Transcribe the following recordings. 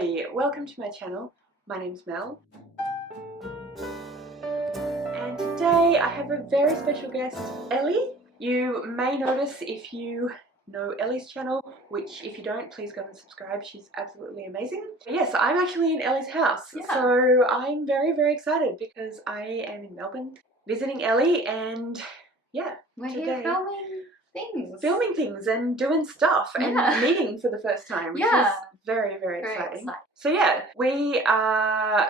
everybody, welcome to my channel. My name's Mel and today I have a very special guest, Ellie. You may notice if you know Ellie's channel, which if you don't, please go and subscribe. She's absolutely amazing. But yes, I'm actually in Ellie's house, so I'm very excited because I am in Melbourne visiting Ellie, and yeah, we're here filming things and doing stuff and meeting for the first time, which is very exciting. So yeah, we are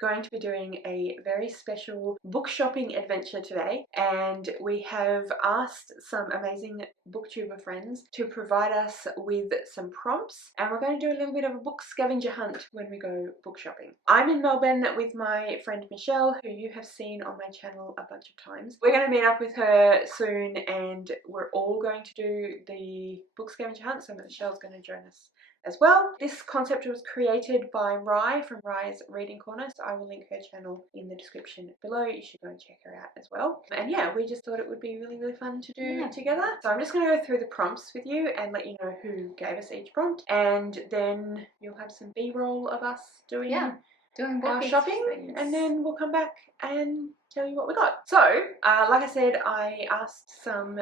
going to be doing a very special book shopping adventure today, and we have asked some amazing booktuber friends to provide us with some prompts, and we're going to do a little bit of a book scavenger hunt when we go book shopping. I'm in Melbourne with my friend Michelle, who you have seen on my channel a bunch of times. We're going to meet up with her soon and we're all going to do the book scavenger hunt, so Michelle's going to join us as well. This concept was created by Rye from Rye's Reading Corner, so I will link her channel in the description below. You should go and check her out as well. And yeah, we just thought it would be really fun to do together. So I'm just going to go through the prompts with you and let you know who gave us each prompt, and then you'll have some B-roll of us doing our shopping things. And then we'll come back and tell you what we got. So like I said, I asked some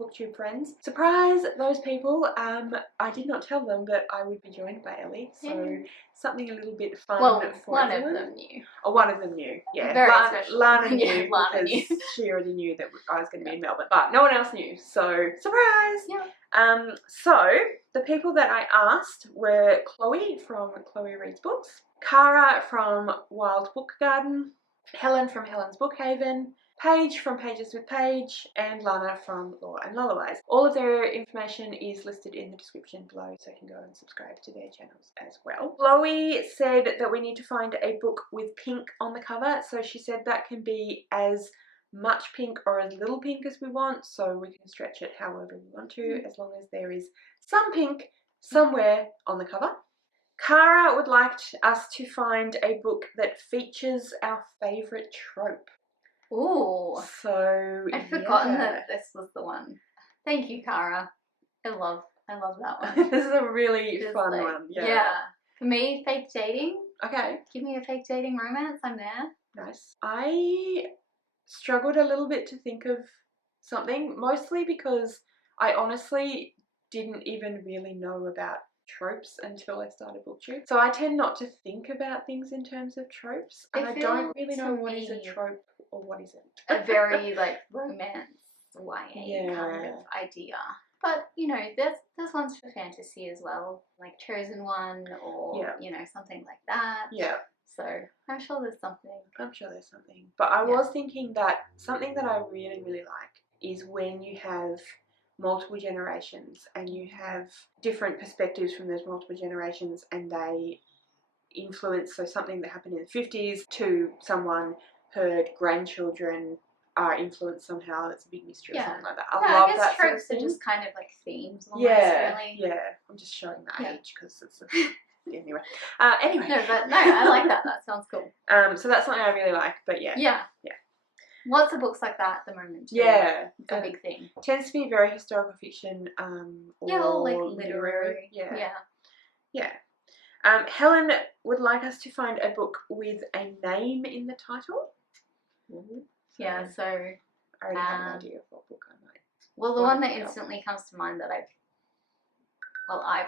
booktube friends. Surprise those people, I did not tell them that I would be joined by Ellie, so something a little bit fun for one everyone. of them knew. Oh, one of them knew, yeah. Very Lana knew, Lana because knew. she already knew that I was going to be in Melbourne, but no one else knew, so surprise! So the people that I asked were Chloe from Chloe Reads Books, Cara from Wild Book Garden, Helen from Helen's Bookhaven, Paige from Pages with Paige, and Lana from Lore and Lullabies. All of their information is listed in the description below, so you can go and subscribe to their channels as well. Chloe said that we need to find a book with pink on the cover, so she said that can be as much pink or as little pink as we want, so we can stretch it however we want to, as long as there is some pink somewhere on the cover. Cara would like us to find a book that features our favourite trope. Ooh. So I'd forgotten that this was the one. Thank you, Cara. I love that one. This is a really fun one. Yeah. For me, fake dating. Okay. Give me a fake dating romance. I'm there. Nice. I struggled a little bit to think of something, mostly because I honestly didn't even really know about tropes until I started BookTube. So I tend not to think about things in terms of tropes, and I don't really know what is a trope or what isn't. A very like romance YA kind of idea. But you know, there's ones for fantasy as well, like Chosen One or you know, something like that. Yeah. So I'm sure there's something. But I was thinking that something that I really like is when you have multiple generations and you have different perspectives from those multiple generations, and they influence, so something that happened in the 50s to someone, her grandchildren are influenced somehow. That's a big mystery or something like that. I love that. Tropes are just kind of like themes almost, really. I'm just showing that age because it's anyway. No, I like that. That sounds cool. So that's something I really like, but yeah. Lots of books like that at the moment too. It's a big thing. Tends to be very historical fiction, or like literary. Helen would like us to find a book with a name in the title. So I already have an idea of what book I might. Well, the one that instantly comes to mind that I've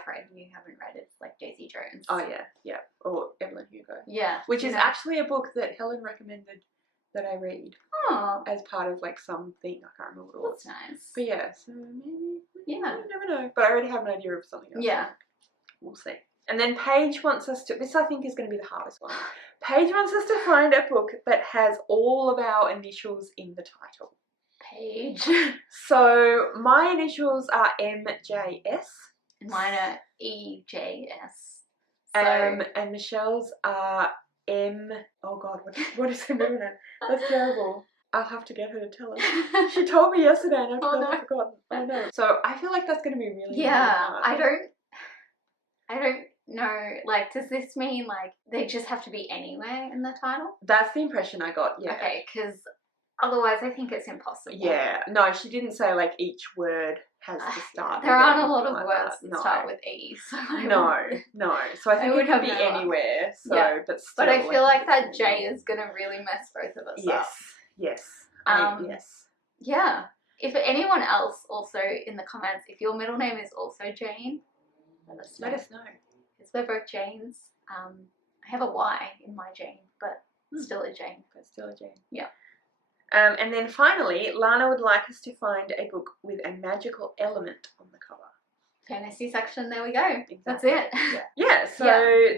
read, you haven't read, it's like Daisy Jones. Oh yeah, or Evelyn Hugo. Which is know. actually a book that Helen recommended that I read. As part of like something, I can't remember what it was. That's nice. But yeah, so maybe you never know. But I already have an idea of something else. Yeah. We'll see. And then Paige wants us to, this I think is going to be the hardest one. Paige wants us to find a book that has all of our initials in the title. Paige. So my initials are MJS. Mine are EJS. So. And Michelle's are oh god, what is her middle name? That's terrible. I'll have to get her to tell us. She told me yesterday and I've totally forgotten. Oh no. So I feel like that's going to be really hard. I don't know, like, does this mean like they just have to be anywhere in the title? That's the impression I got, yeah. Okay, because Otherwise, I think it's impossible. Yeah. No, she didn't say like each word has to start. There aren't a lot of words that start with E. So no. So I think it could be anywhere. So, yeah. but still, I feel like that J is gonna really mess both of us up. Yes. Yes. Yeah. If anyone else also in the comments, if your middle name is also Jane, let us know. Because we're both Janes. I have a Y in my Jane, but still a Jane. Yeah. And then finally, Lana would like us to find a book with a magical element on the cover. Fantasy section, there we go. Exactly. That's it. Yeah, so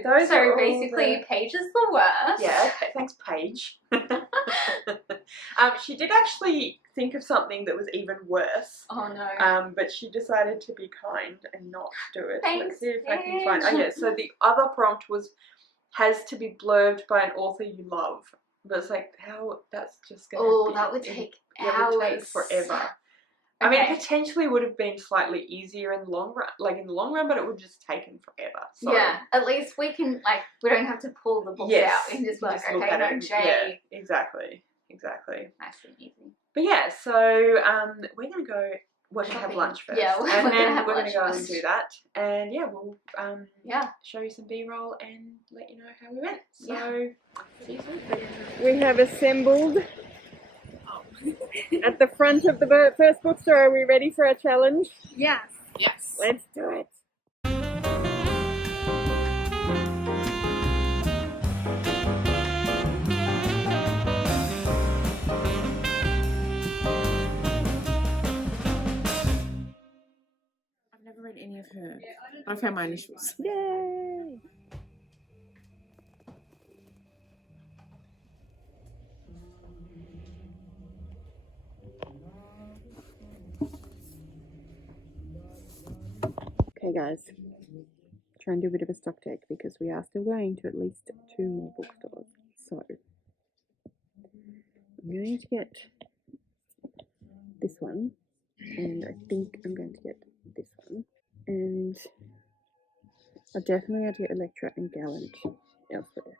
those are all basically Paige is the worst. Yeah, thanks Paige. She did actually think of something that was even worse. Oh no. But she decided to be kind and not do it. Thanks, Let's see if I can find. Oh yeah, so the other prompt was, has to be blurbed by an author you love. But it's like, how, that's just going to be... that would take hours. It would take forever. I mean, it potentially would have been slightly easier in the long run, but it would just taken forever. So. Yeah, at least we can, like, we don't have to pull the books out and just like, okay, no J. Yeah, exactly. Nice and easy. But yeah, so we're going to go, we're going to have lunch first. Yeah, and then we're going to go and do that. And yeah, we'll show you some B-roll and let you know how we went. So, see you soon. We have assembled at the front of the first bookstore. Are we ready for our challenge? Yes. Let's do it. I've never read any of her. I've found my initials. Yay! Okay guys, try and do a bit of a stock take because we are still going to at least 2 more bookstores. So I'm going to get this one, and I think I'm going to get this one, and I definitely have to get Electra and Gallant elsewhere.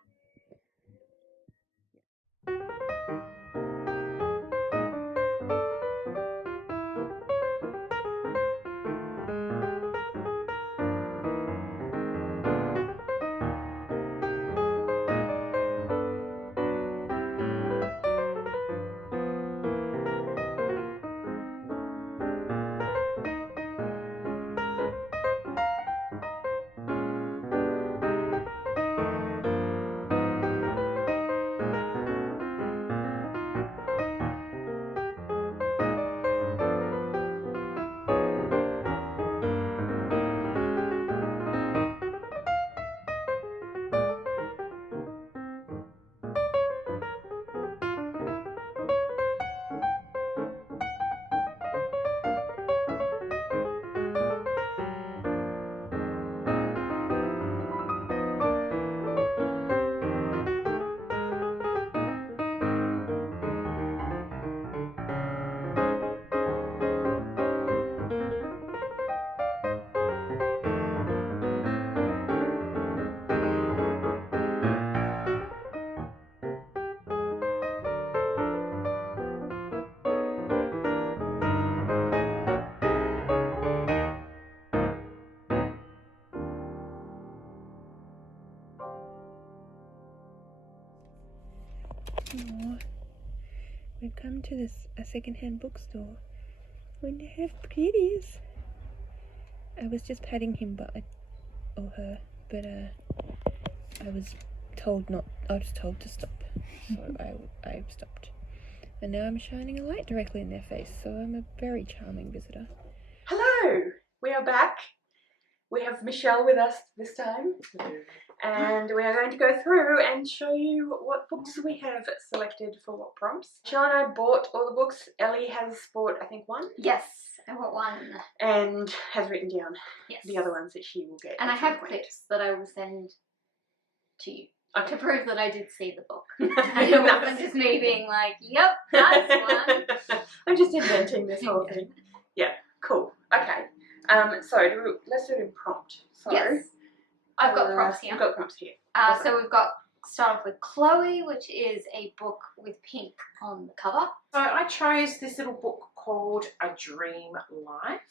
Oh, we've come to a second-hand bookstore. Wonder how pretty it is. I was just patting him, or her, but I was told to stop, so I stopped. And now I'm shining a light directly in their face, so I'm a very charming visitor. Hello! We are back. We have Michelle with us this time. And we are going to go through and show you what books we have selected for what prompts. Michelle and I bought all the books. Ellie has bought, I think, one. Yes, I bought one. And has written down the other ones that she will get. And I have clips that I will send to you to prove that I did see the book. And it wasn't just me being like, yep, that's one. I'm just inventing this whole thing. Yeah, cool. Okay. So let's do it in prompt. So, yes. I've got prompts here. We've got prompts here. So we've got start off with Chloe, which is a book with pink on the cover. So I chose this little book called A Dream Life.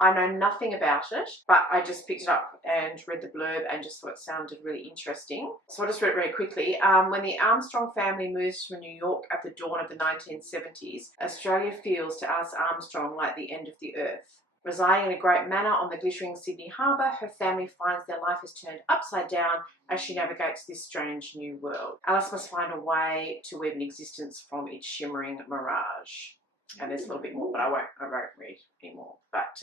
I know nothing about it, but I just picked it up and read the blurb and just thought it sounded really interesting. So I'll just read it very quickly. When the Armstrong family moves from New York at the dawn of the 1970s, Australia feels to us Armstrong like the end of the earth. Residing in a great manor on the glittering Sydney harbour, her family finds their life is turned upside down as she navigates this strange new world. Alice must find a way to weave an existence from its shimmering mirage. And there's a little bit more, but I won't read anymore. But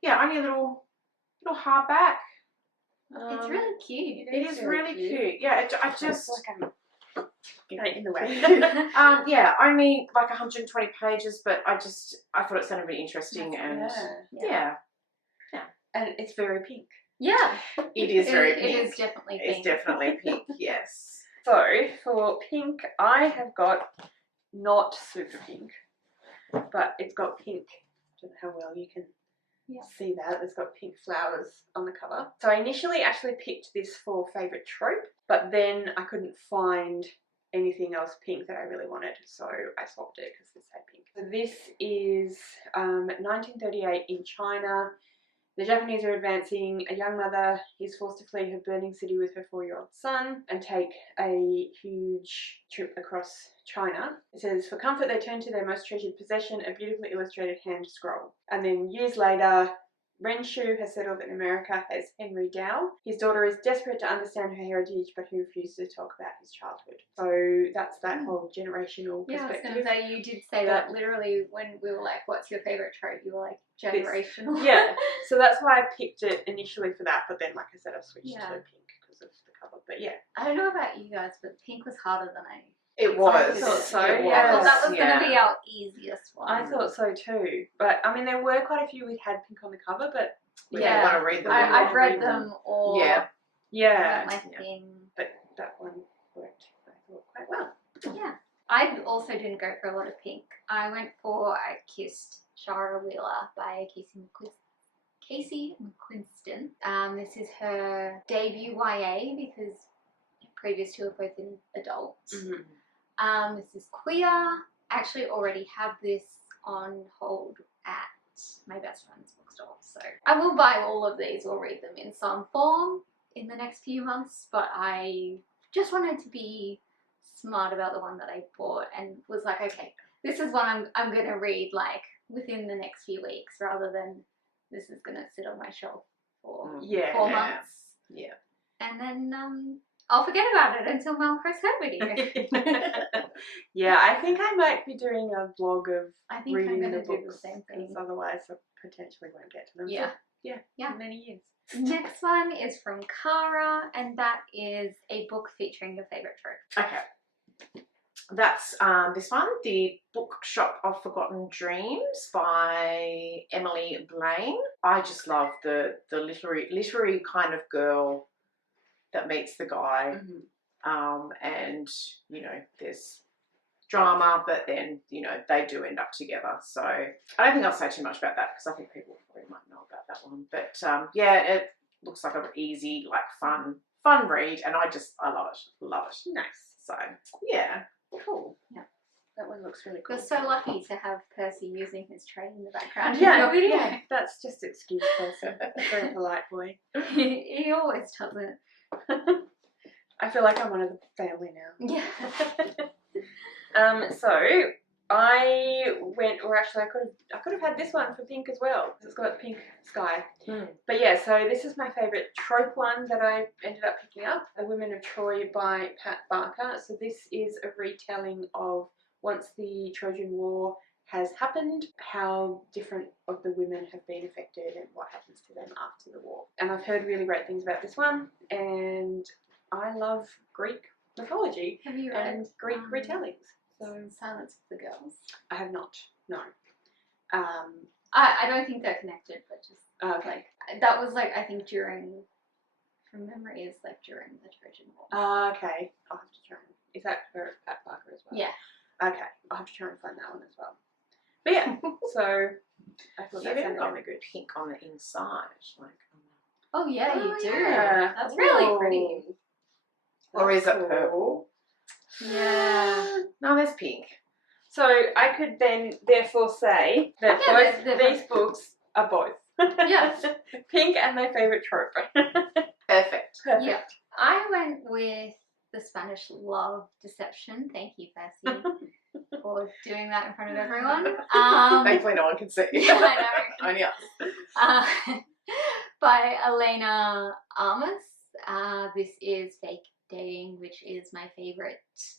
yeah, only a little hardback. It's really cute. It is really cute. Yeah, I just in the way. yeah, only like 120 pages, but I thought it sounded really interesting. And yeah, and it's very pink. Yeah, it is very pink. It is definitely pink. It's definitely pink. Yes. So for pink, I have got not super pink. But it's got pink. I don't know how well you can see that. It's got pink flowers on the cover. So I initially actually picked this for favourite trope, but then I couldn't find anything else pink that I really wanted, so I swapped it because this had pink. So this is 1938 in China. The Japanese are advancing. A young mother is forced to flee her burning city with her 4-year-old son and take a huge trip across China. It says, for comfort they turn to their most treasured possession, a beautifully illustrated hand scroll. And then years later, Ren Shu has settled in America as Henry Dow. His daughter is desperate to understand her heritage, but he refuses to talk about his childhood. So that's that whole generational perspective. Yeah, I was going to say, you did say that literally when we were like, what's your favourite trope? You were like, generational. Yeah, so that's why I picked it initially for that, but then like I said, I switched to pink because of the cover. But yeah. I don't know about you guys, but pink was harder than I It was. I thought so. It was. I thought that was going to be our easiest one. I thought so too. But I mean, there were quite a few we had pink on the cover, but we didn't want to read them. I've read them all. Yeah. My thing. But that one worked, I thought, quite well. Yeah. I also didn't go for a lot of pink. I went for I Kissed Shara Wheeler by Casey McQuiston. This is her debut YA because previous two are both in adults. Mm-hmm. This is queer. I actually already have this on hold at my best friend's bookstore, so I will buy all of these or read them in some form in the next few months, but I just wanted to be smart about the one that I bought and was like, okay, this is one I'm going to read like within the next few weeks rather than this is going to sit on my shelf for 4 months. Yeah. And then I'll forget about it until Mel posts her video. Yeah, I think I might be doing a vlog of reading the books, do the same thing. otherwise I potentially won't get to them. Yeah. Yeah, in many years. Next one is from Cara, and that is a book featuring your favourite trope. Okay. That's this one, The Bookshop of Forgotten Dreams by Emily Blaine. I just love the literary kind of girl that meets the guy. And you know, there's drama, but then you know they do end up together. So I don't think I'll say too much about that because I think people probably might know about that one. But yeah, it looks like an easy, like fun read, and I love it. Nice. So yeah, cool. Yeah. That one looks really cool. We're so lucky to have Percy using his tray in the background. Yeah, that's just excuse Percy. Very polite boy. He always does it. I feel like I'm one of the family now. Yeah. So I went, or actually I could have had this one for pink as well because it's got pink sky. But yeah, so this is my favourite trope one that I ended up picking up, The Women of Troy by Pat Barker. So this is a retelling of once the Trojan War has happened, how different of the women have been affected and what happens to them after the war. And I've heard really great things about this one, and I love Greek mythology and Greek retellings. So Silence of the Girls. I have not. No. I don't think they're connected, but just okay. Like that was like I think during, from memory, is like during the Trojan War. Okay. I'll have to try. Is that for Pat Barker as well? Yeah. Okay. I'll have to try and find that one as well. But yeah. So I thought that sounded really good. Pink on the inside, like. Oh yeah, you do. Yeah. That's really pretty. Or is it purple? Yeah. No, there's pink. So I could then therefore say that both these books are both. Yeah. Pink and my favourite trope. Perfect. Yeah. I went with The Spanish Love Deception. Thank you, Percy, for doing that in front of everyone. Thankfully no one can see. Yeah, I know. Only us. By Elena Armas. This is Fake Dating, which is my favourite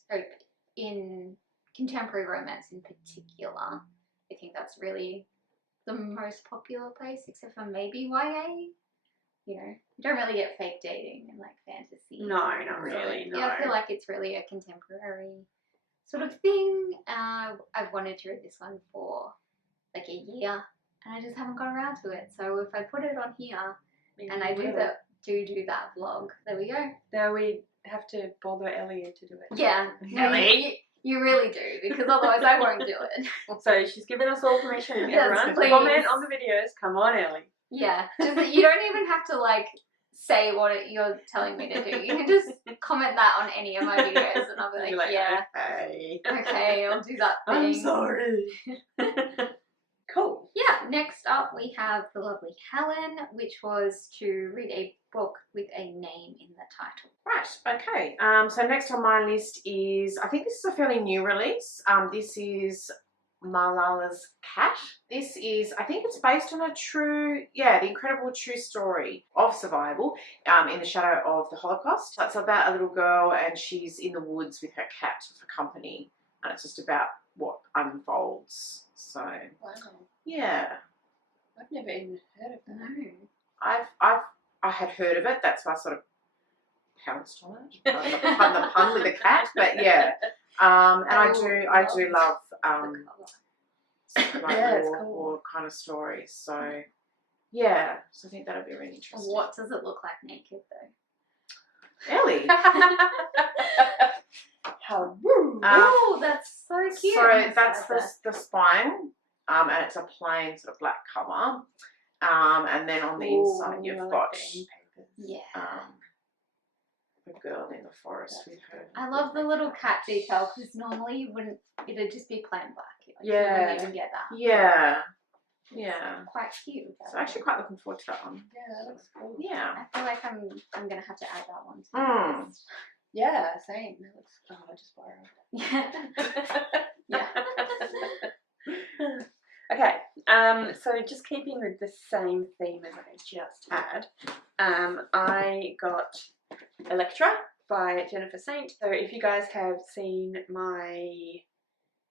trope in contemporary romance in particular. I think that's really the most popular place, except for maybe YA. You know, you don't really get fake dating in like fantasy. No, not really. No. Yeah, I feel like it's really a contemporary sort of thing. I've wanted to read this one for like a year, and I just haven't got around to it. So if I put it on here, and I do that vlog, there we go. Now we have to bother Ellie to do it. Yeah, Ellie. You really do, because otherwise I won't do it. So she's given us all permission. Yes, everyone. please. Comment on the videos. Come on, Ellie. Yeah, just, you don't even have to like say what you're telling me to do. You can just comment that on any of my videos, and I'll be like, yeah, okay, I'll do that thing. I'm sorry. Cool. Yeah, next up we have the lovely Helen, which was to read a book with a name in the title. Right, okay. So next on my list is, I think this is a fairly new release. This is Malala's Cat. This is, I think it's based on a true, the incredible true story of survival in the shadow of the Holocaust. So it's about a little girl and she's in the woods with her cat for company, and it's just about what unfolds. So, wow. Yeah. I've never even heard of that. No. I had heard of it, that's why I sort of pounced on it. Pun the pun with the cat, but yeah. And I do love war kind of stories. So yeah, so I think that'll be really interesting. What does it look like naked though? Ellie. How oh, that's so cute. So that's the spine, and it's a plain sort of black cover. And then on the inside you've got a girl in the forest with her. I love the little cat detail, because normally you wouldn't, it'd just be plain black. Like, you wouldn't even get that. Yeah. Yeah. Quite cute. So I'm actually quite looking forward to that one. Yeah, that looks cool. Yeah. I feel like I'm gonna have to add that one to my list. Yeah, same. That looks I just borrowed. Yeah. Okay, so just keeping with the same theme as I just had, I got Electra by Jennifer Saint. So if you guys have seen I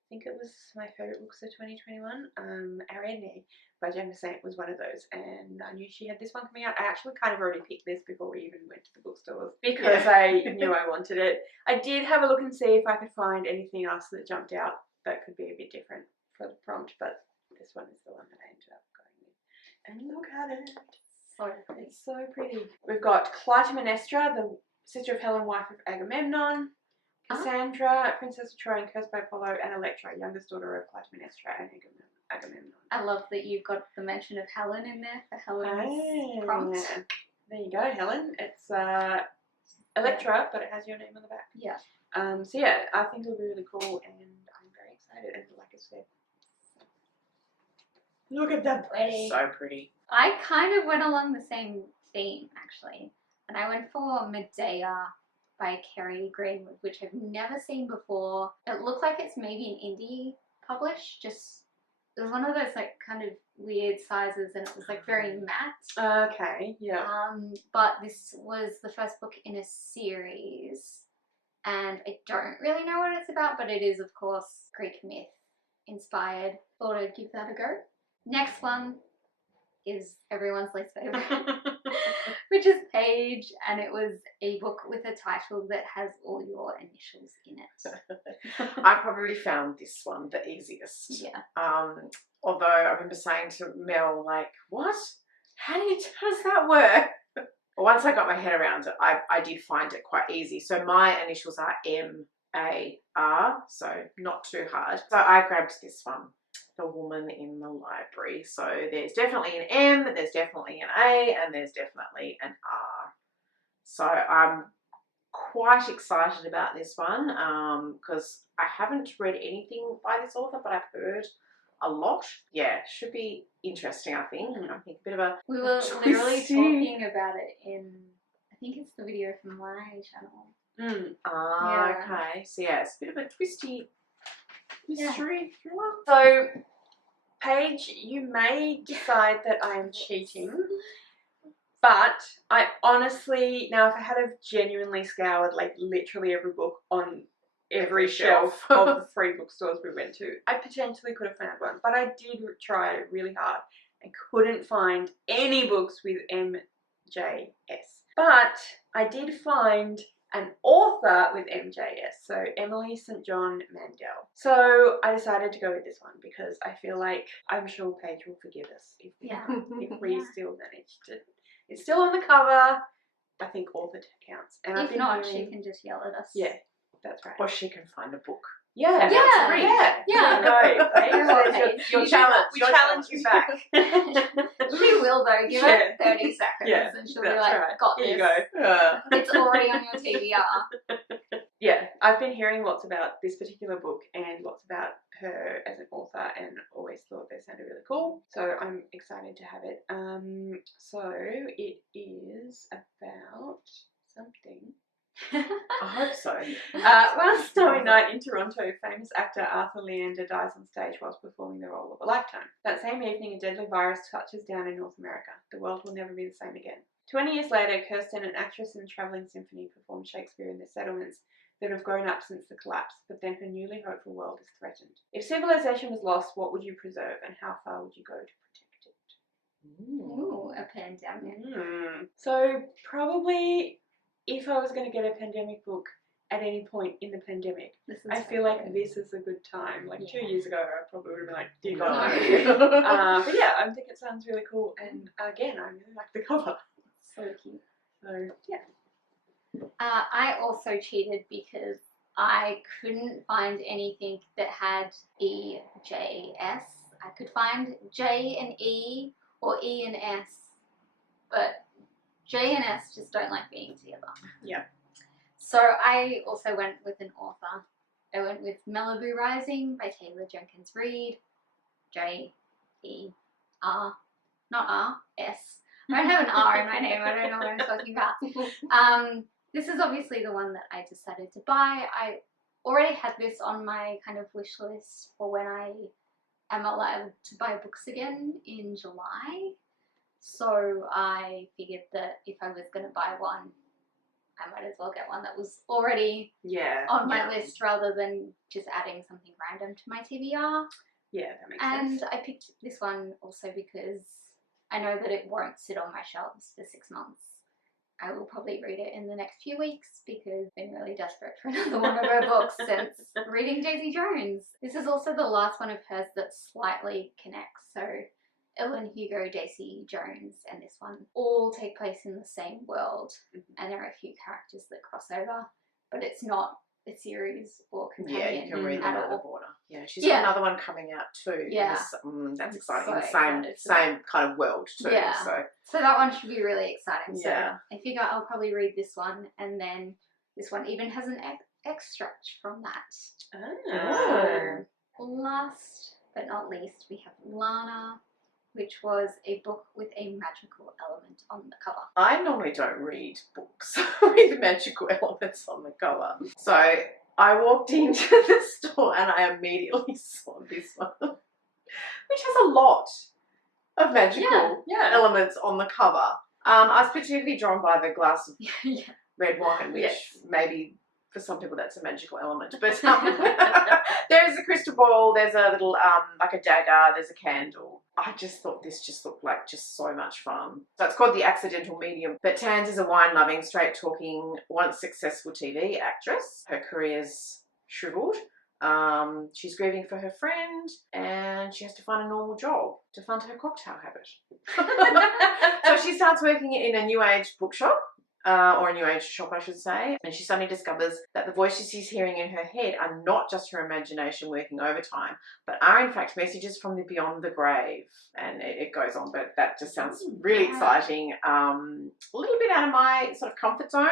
think it was my favourite books of 2021, Ariadne by Jennifer Saint was one of those, and I knew she had this one coming out. I actually kind of already picked this before we even went to the bookstores, because I knew I wanted it. I did have a look and see if I could find anything else that jumped out that could be a bit different for the prompt, but this one is the one that I ended up going with. And look at it. So pretty. It's so pretty. We've got Clytemnestra, the sister of Helen, wife of Agamemnon, Cassandra, Princess of Troy and cursed by Apollo, and Electra, youngest daughter of Clytemnestra and Agamemnon. I love that you've got the mention of Helen in there for Helen's prompt. There you go, Helen. It's Electra, but it has your name on the back. Yeah. So yeah, I think it'll be really cool, and I'm very excited. And like I said, look at that pretty. So pretty. I kind of went along the same theme actually, and I went for Medea by Kerry Greenwood, which I've never seen before. It looked like it's maybe an indie publish, just it was one of those like kind of weird sizes, and it was like very matte. Okay, yeah. But this was the first book in a series, and I don't really know what it's about, but it is of course Greek myth inspired. Thought I'd give that a go. Next one is everyone's least favorite, which is Paige, and it was a book with a title that has all your initials in it. I probably found this one the easiest. Yeah. Although I remember saying to Mel, like, what? How does that work? But once I got my head around it, I did find it quite easy. So my initials are M-A-R, so not too hard. So I grabbed this one, The Woman in the Library. So there's definitely an M, there's definitely an A, and there's definitely an R. So I'm quite excited about this one because I haven't read anything by this author, but I've heard a lot. Yeah, should be interesting, I think. I think a bit of a We were literally talking about it in, I think it's the video from my channel. Okay. So yeah, it's a bit of a twisty mystery thriller. So, Paige, you may decide that I am cheating, but I honestly, now if I had have genuinely scoured like literally every book on every shelf of the 3 bookstores we went to, I potentially could have found one, but I did try really hard and couldn't find any books with MJS. But I did find an author with MJS, so Emily St. John Mandel. So I decided to go with this one because I feel like I'm sure Paige will forgive us if we still managed to. It's still on the cover. I think author counts. And if not, she can just yell at us. Yeah, that's right. Or she can find a book. Yeah. No, Paige, your challenge. We challenge you back. She will though. Give her 30 seconds and she'll be like, got this. Here you go. It's already on your TBR. Yeah, I've been hearing lots about this particular book and lots about her as an author and always thought they sounded really cool. So I'm excited to have it. So it is about something. I hope so. One snowy night in Toronto, famous actor Arthur Leander dies on stage whilst performing the role of a lifetime. That same evening, a deadly virus touches down in North America. The world will never be the same again. 20 years later, Kirsten, an actress in the Travelling Symphony, performs Shakespeare in the settlements that have grown up since the collapse, but then her newly hopeful world is threatened. If civilization was lost, what would you preserve and how far would you go to protect it? Ooh, a pandemic. So probably if I was going to get a pandemic book at any point in the pandemic, I feel like this is a good time. Like 2 years ago, I probably would have been like, dear God. But yeah, I think it sounds really cool. And again, I really like the cover. So cute. So yeah. I also cheated because I couldn't find anything that had EJS. I could find J and E or E and S, but J and S just don't like being together. Yeah. So I also went with an author. I went with Malibu Rising by Taylor Jenkins Reid. J, E, R, not R, S. I don't have an R in my name. I don't know what I'm talking about. This is obviously the one that I decided to buy. I already had this on my kind of wish list for when I am allowed to buy books again in July. So I figured that if I was going to buy one, I might as well get one that was already on my list rather than just adding something random to my TBR. Yeah, that makes sense. And I picked this one also because I know that it won't sit on my shelves for 6 months. I will probably read it in the next few weeks because I've been really desperate for another one of her books since reading Daisy Jones. This is also the last one of hers that slightly connects. So Ellen Hugo, Daisy Jones, and this one all take place in the same world, and there are a few characters that cross over, but it's not a series or companion. Yeah, you can read them out of order. Yeah, she's got another one coming out too. Yeah, that's exciting. So in the same kind of world too. Yeah. So that one should be really exciting. Yeah. So I figure I'll probably read this one, and then this one even has an extract from that. Oh. Last but not least, we have Lana, which was a book with a magical element on the cover. I normally don't read books with magical elements on the cover. So I walked into the store and I immediately saw this one, which has a lot of magical elements on the cover. I was particularly drawn by the glass of red wine, which maybe for some people that's a magical element. But there is a crystal ball, there's a little, like a dagger, there's a candle. I just thought this just looked like just so much fun. So it's called The Accidental Medium. But Tans is a wine-loving, straight-talking, once successful TV actress. Her career's shriveled. She's grieving for her friend and she has to find a normal job to fund her cocktail habit. So she starts working in a new age bookshop. Or a new age shop, I should say, and she suddenly discovers that the voices she's hearing in her head are not just her imagination working overtime, but are in fact messages from the beyond the grave. And it goes on, but that just sounds really exciting. A little bit out of my sort of comfort zone,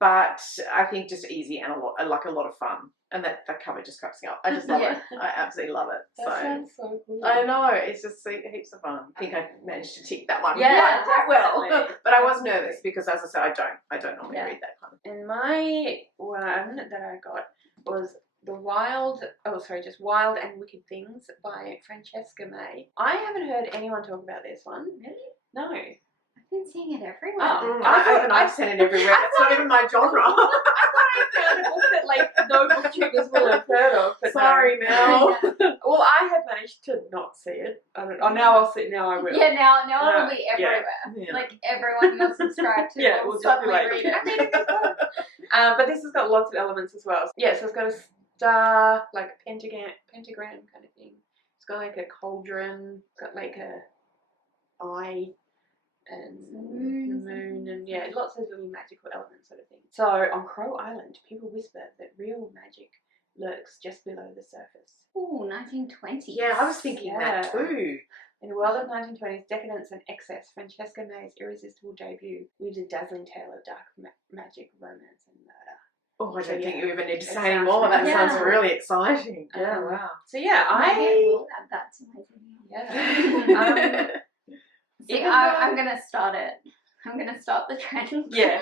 but I think just easy and a lot of fun. And that cover just cracks me up. I just love it. I absolutely love it. That sounds so cool. I know, it's just heaps of fun. I think I managed to tick that one quite well. But I was nervous because, as I said, I don't normally read that kind of. And my one that I got was Wild and Wicked Things by Francesca May. I haven't heard anyone talk about this one. Really? No. I've been seeing it everywhere. I've seen it everywhere. It's not even my genre. I found a book that no booktubers will have heard of. But sorry, Mel. Well, I have managed to not see it. Now I'll see it. Now I will. Yeah, now it'll be everywhere. Yeah. Like everyone you'll subscribe to will suddenly read it. But this has got lots of elements as well. Yeah, so it's got a star, like a pentagram kind of thing. It's got like a cauldron. It's got like a eye. And the moon and lots of little magical elements sort of thing. So on Crow Island, people whisper that real magic lurks just below the surface. Ooh, 1920s. Yeah, I was thinking that too. In a world of 1920s decadence and excess, Francesca May's irresistible debut weaves a dazzling tale of dark magic, romance and murder. Oh, I don't think you even need to say any more. That sounds really exciting. Yeah, wow. So I will add that to my video. See, I'm gonna start it. I'm gonna start the trend. Yeah.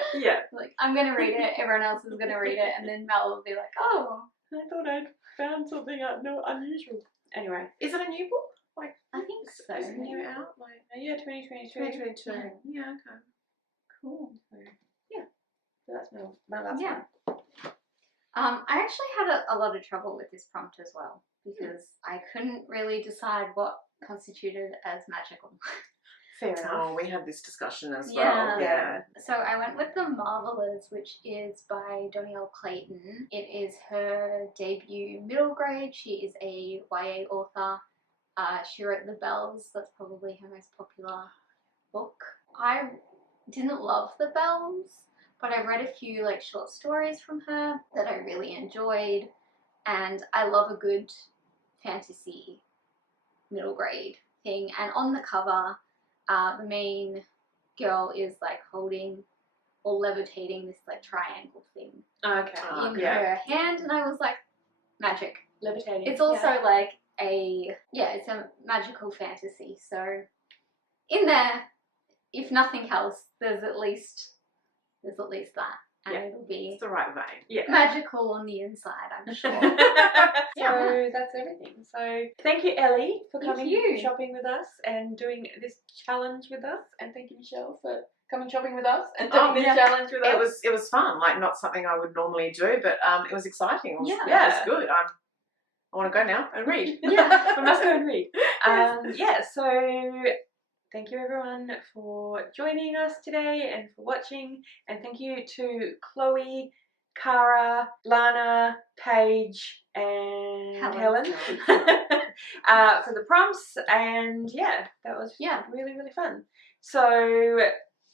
Like I'm gonna read it. Everyone else is gonna read it, and then Mel will be like, "Oh, I thought I'd found something unusual." Anyway, is it a new book? Like I think so. Is it new out? 2022. Yeah. Okay. Cool. So that's my last one. I actually had a lot of trouble with this prompt as well because I couldn't really decide what constituted as magical. Fair enough. Oh, we had this discussion as well. Yeah. So I went with The Marvelers, which is by Donielle Clayton. It is her debut middle grade. She is a YA author. She wrote The Bells. That's probably her most popular book. I didn't love The Bells, but I read a few short stories from her that I really enjoyed, and I love a good fantasy middle grade thing. And on the cover, the main girl is holding or levitating this triangle thing in her hand, and I was like, magic. Levitating. It's also it's a magical fantasy. So in there, if nothing else, there's at least that. And it'll be it's the right vein. Yeah. Magical on the inside, I'm sure. So that's everything. So thank you, Ellie, for coming shopping with us and doing this challenge with us. And thank you, Michelle, for coming shopping with us and doing this challenge with us. It was fun. Not something I would normally do, but it was exciting. It was good. I want to go now and read. Yeah, we must go and read. So thank you everyone for joining us today and for watching, and thank you to Chloe, Cara, Lana, Paige and Helen for the prompts, and that was really, really fun. So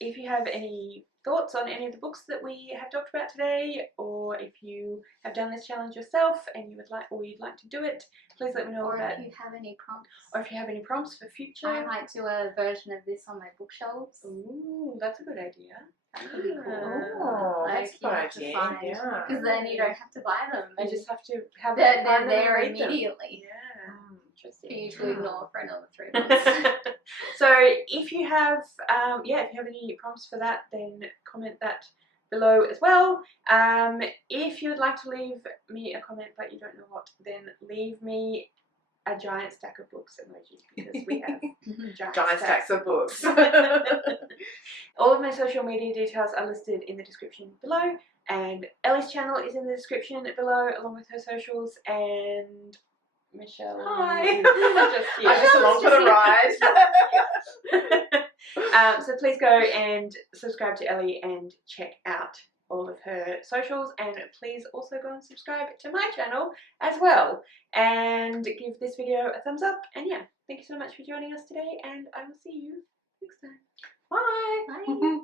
if you have any thoughts on any of the books that we have talked about today, or if you have done this challenge yourself and you'd like to do it, please let me know. Or if you have any prompts. Or if you have any prompts for future. I might do a version of this on my bookshelves. Ooh, that's a good idea. That could be cool. Oh, that's a good idea. Because then you don't have to buy them. You just have to have they're there immediately. Yeah. Interesting. For you to ignore for another 3 months. So if you have any prompts for that, then comment that below as well. If you would like to leave me a comment but you don't know what, then leave me a giant stack of books emoji, because we have giant stacks of books. All of my social media details are listed in the description below, and Ellie's channel is in the description below along with her socials, and Michelle. Hi. I'm just along for the ride. So please go and subscribe to Ellie and check out all of her socials, and please also go and subscribe to my channel as well, and give this video a thumbs up. And thank you so much for joining us today, and I will see you next time. Bye. Bye.